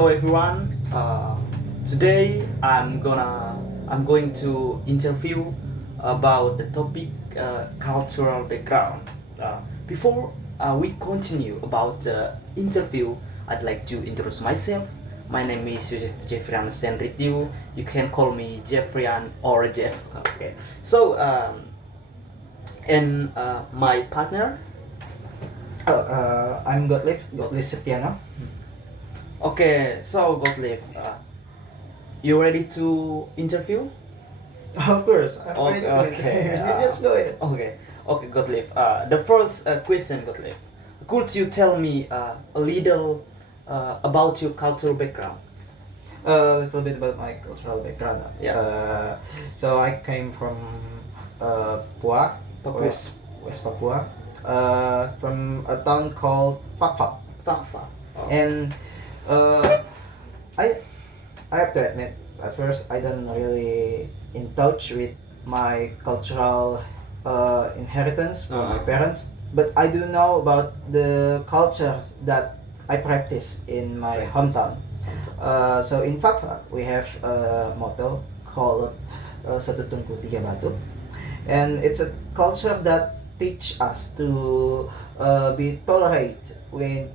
Hello everyone. Today I'm going to interview about the topic cultural background. Before we continue about the interview, I'd like to introduce myself. My name is Yosef Jefrian Sendri Tiwu. You can call me Jefrian or Jeff. Okay. So and my partner. I'm Lysbeth. Okay, so Gottlieb, you ready to interview? Of course, I'm Okay, ready to okay, You just go ahead. Okay, Gottlieb. The first question, Gottlieb. Could you tell me a little about your cultural background? A little bit about my cultural background. Yeah. So I came from Papua, Papua. West Papua, from a town called Fakfak. Fafa. Oh. And uh, I I have to admit, at first I don't really in touch with my cultural inheritance from my parents, but I do know about the cultures that I practice in my hometown. So in Fakfak, we have a motto called Satu Tungku Tiga Batu, and it's a culture that teach us to be tolerate with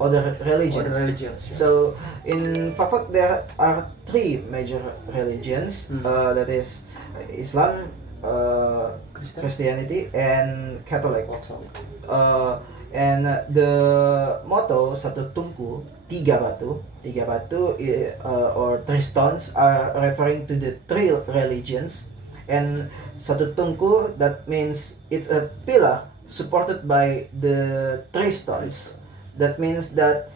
other religions. Other religions, yeah. So in Fakfak there are three major religions. That is Islam, Christianity, and Catholic. And the motto Satu Tungku Tiga Batu, or three stones, are referring to the three religions. And Satu Tungku, that means it's a pillar supported by the three stones. That means that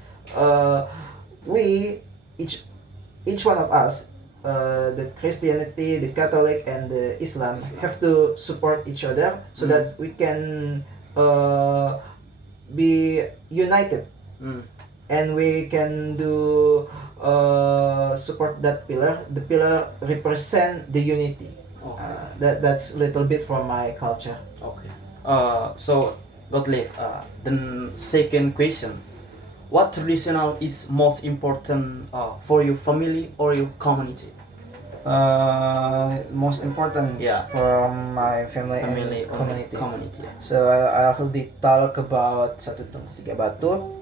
we each one of us, the Christianity, the Catholic, and the Islam, have to support each other so that we can be united, and we can do support that pillar. The pillar represent the unity. That's a little bit from my culture. Okay. So Gottlieb, the second question: what traditional is most important for your family or your community? Most important, Yeah. from my family Family and or community. community. So I already talk about Satu Tungku Tiga Batu.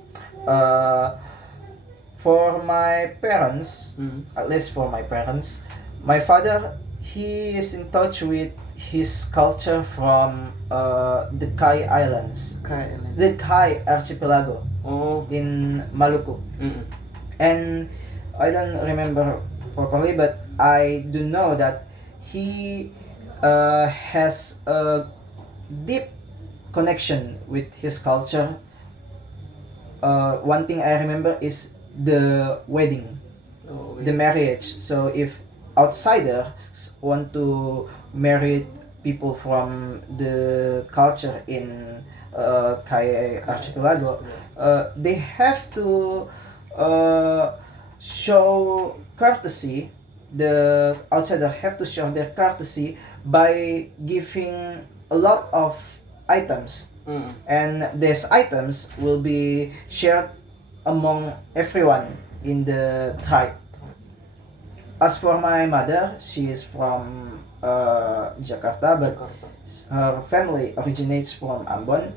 For my parents, at least for my parents, my father, he is in touch with his culture from the Kai Islands, the Kai Archipelago Oh. in Maluku. And I don't remember properly, but I do know that he has a deep connection with his culture. One thing I remember is the wedding, the marriage. So if outsiders want to marry people from the culture in Kai Archipelago, they have to show courtesy. The outsider have to show their courtesy by giving a lot of items, and these items will be shared among everyone in the tribe. As for my mother, she is from Jakarta, but her family originates from Ambon.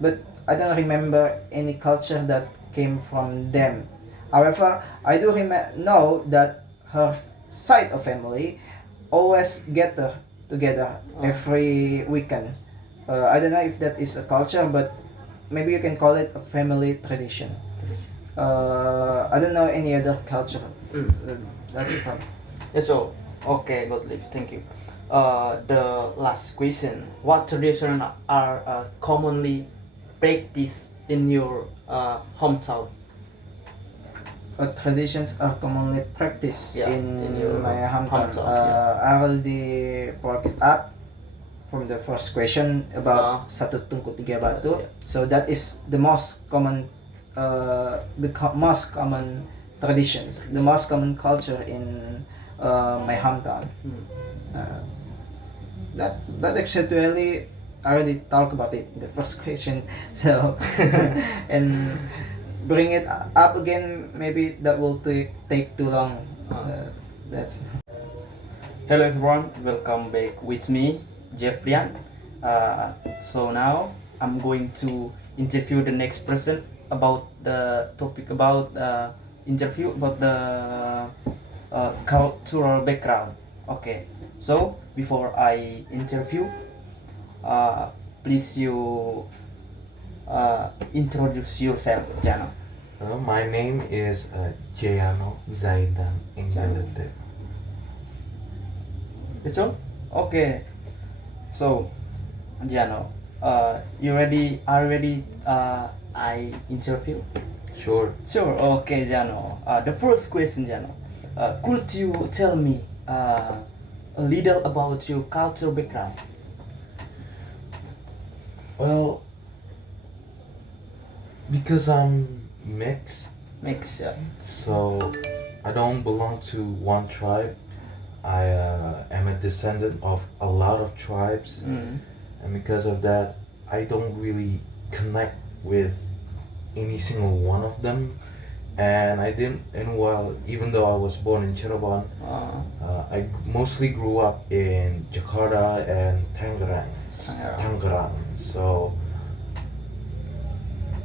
But I don't remember any culture that came from them. However, I do know that her side of family always gather together every weekend. I don't know if that is a culture, but maybe you can call it a family tradition. I don't know any other culture. That's it from. Yeah, so okay, Gottlieb, thank you. The last question: what traditions are commonly practiced in your hometown? Traditions are commonly practiced in your my hometown. yeah. I already brought it up from the first question about Satu Tungku Tiga Batu. Yeah. So that is the most common, most common traditions, the most common culture in my hometown. That actually I already talked about it in the first question. So and bring it up again, maybe that will take too long. That's Hello everyone, welcome back with me, Jefrian. So now I'm going to interview the next person about the topic about interview about the cultural background. Okay, so before I interview, please you introduce yourself, Jano. My name is Jayano Zaidan Ingalete. It's all? Okay. So, Jano, you ready? Are you ready? I interview. Sure. Sure. Okay, Jano. The first question, Jano. Could you tell me a little about your cultural background? Well, because I'm mixed, Mix. so I don't belong to one tribe. I am a descendant of a lot of tribes, Mm. and because of that, I don't really connect with any single one of them. And I didn't, and while even though I was born in Cirebon, I mostly grew up in Jakarta and Tangerang. Tangerang. So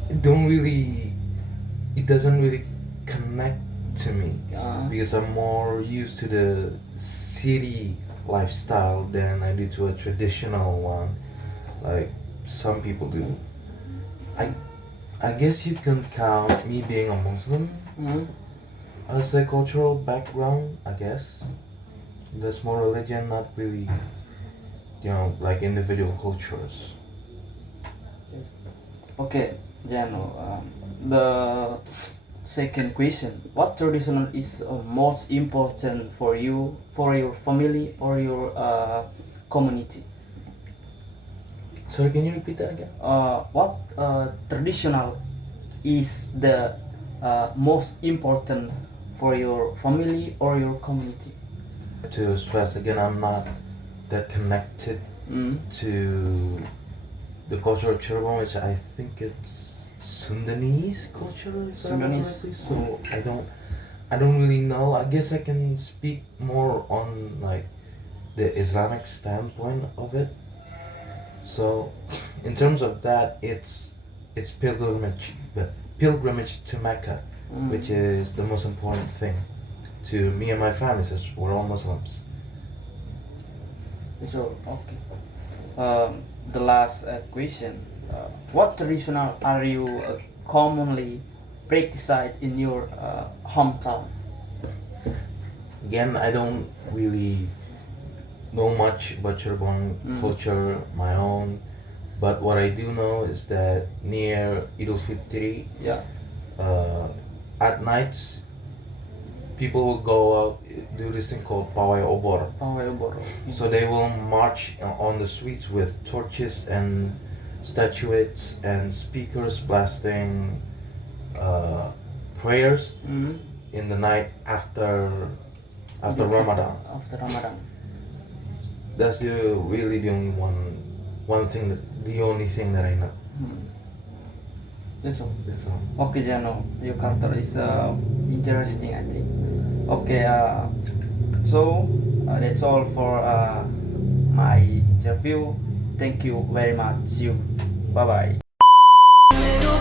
it doesn't really connect to me because I'm more used to the city lifestyle than I do to a traditional one, like some people do. I guess you can count me being a Muslim as a cultural background, I guess. That's more religion, not really, like individual cultures. Okay, Jano. The second question: what traditional is most important for you, for your family, or your community? Sorry, can you repeat that again? What traditional is the most important for your family or your community? To stress again, I'm not that connected to the culture of Cirebon, which I think it's Sundanese culture. Sundanese. So I don't really know. I guess I can speak more on like the Islamic standpoint of it. So, in terms of that, it's pilgrimage to Mecca, which is the most important thing to me and my family, since we're all Muslims. So okay. The last question: what traditional are you commonly practiced in your hometown? Again, I don't really know much about Cirebon culture, my own, but what I do know is that near Idul Fitri, Yeah. at nights, people will go out, do this thing called Pawai Obor. So they will march on the streets with torches and statuettes and speakers blasting prayers in the night after Ramadan. After Ramadan. That's really the only the only thing that I know. That's all. That's all. Okay, Jano, your character is interesting, I think. Okay, so that's all for my interview. Thank you very much. See you. Bye bye.